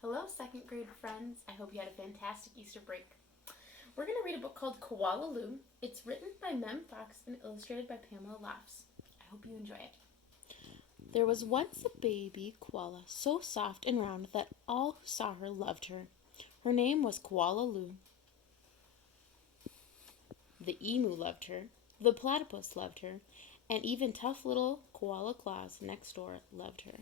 Hello, second grade friends. I hope you had a fantastic Easter break. We're going to read a book called Koala Lou. It's written by Mem Fox and illustrated by Pamela Laughs. I hope you enjoy it. There was once a baby koala so soft and round that all who saw her loved her. Her name was Koala Lou. The emu loved her, the platypus loved her, and even tough little Koala Claus next door loved her.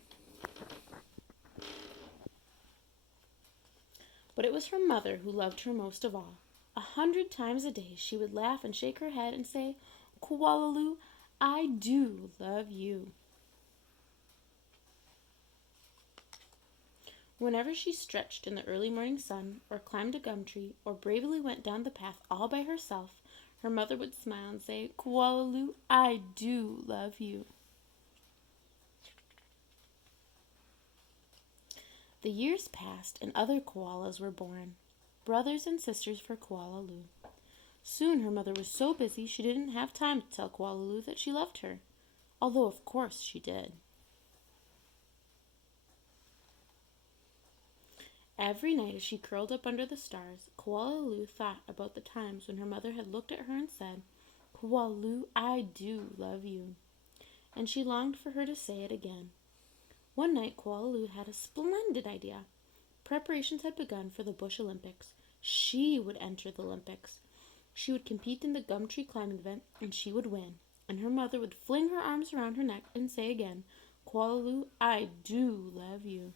But it was her mother who loved her most of all. 100 times a day she would laugh and shake her head and say, "Koala Lou, I do love you." Whenever she stretched in the early morning sun, or climbed a gum tree, or bravely went down the path all by herself, her mother would smile and say, "Koala Lou, I do love you." The years passed and other koalas were born, brothers and sisters for Koala Lou. Soon her mother was so busy she didn't have time to tell Koala Lou that she loved her, although of course she did. Every night as she curled up under the stars, Koala Lou thought about the times when her mother had looked at her and said, "Koala Lou, I do love you." And she longed for her to say it again. One night Koala Lou had a splendid idea. Preparations had begun for the Bush Olympics. She would enter the Olympics. She would compete in the gum tree climbing event, and she would win. And her mother would fling her arms around her neck and say again, "Koala Lou, I do love you."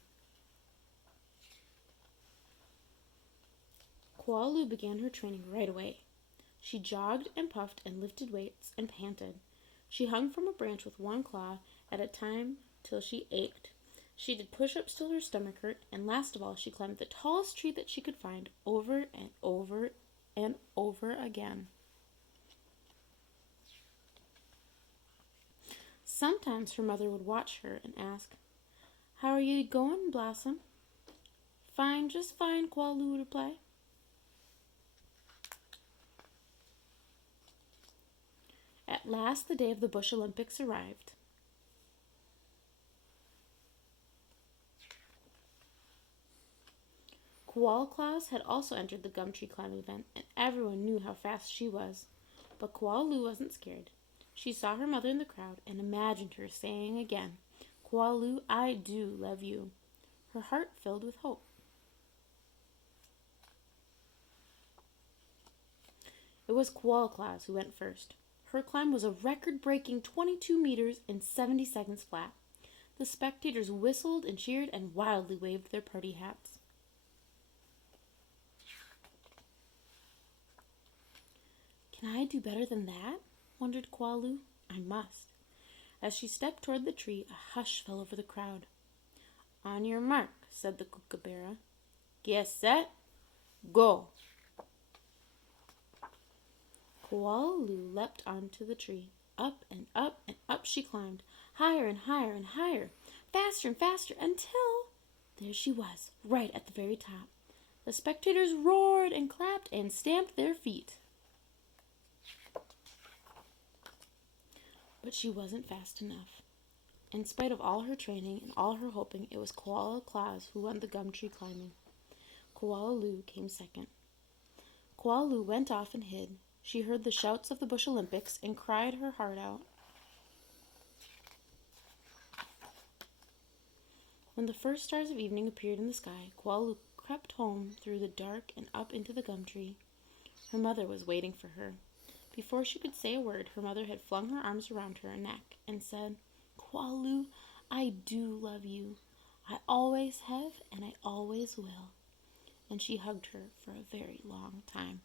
Koala Lou began her training right away. She jogged and puffed and lifted weights and panted. She hung from a branch with one claw at a time till she ached. She did push-ups till her stomach hurt, and last of all she climbed the tallest tree that she could find over and over and over again. Sometimes her mother would watch her and ask, "How are you going, Blossom?" "Fine, just fine," Koala Lou would reply. At last the day of the Bush Olympics arrived. Koala Claus had also entered the gum tree climbing event, and everyone knew how fast she was. But Koala Lou wasn't scared. She saw her mother in the crowd and imagined her saying again, "Koala Lou, I do love you." Her heart filled with hope. It was Koala Claus who went first. Her climb was a record-breaking 22 meters in 70 seconds flat. The spectators whistled and cheered and wildly waved their party hats. "Can I do better than that?" wondered Koala Lou. "I must." As she stepped toward the tree, a hush fell over the crowd. "On your mark," said the kookaburra. "Get set, go." Koala Lou leapt onto the tree. Up and up and up she climbed, higher and higher and higher, faster and faster, until there she was, right at the very top. The spectators roared and clapped and stamped their feet. But she wasn't fast enough. In spite of all her training and all her hoping, it was Koala Claus who won the gum tree climbing. Koala Lou came second. Koala Lou went off and hid. She heard the shouts of the Bush Olympics and cried her heart out. When the first stars of evening appeared in the sky, Koala Lou crept home through the dark and up into the gum tree. Her mother was waiting for her. Before she could say a word, her mother had flung her arms around her neck and said, "Koala Lou, I do love you. I always have and I always will." And she hugged her for a very long time.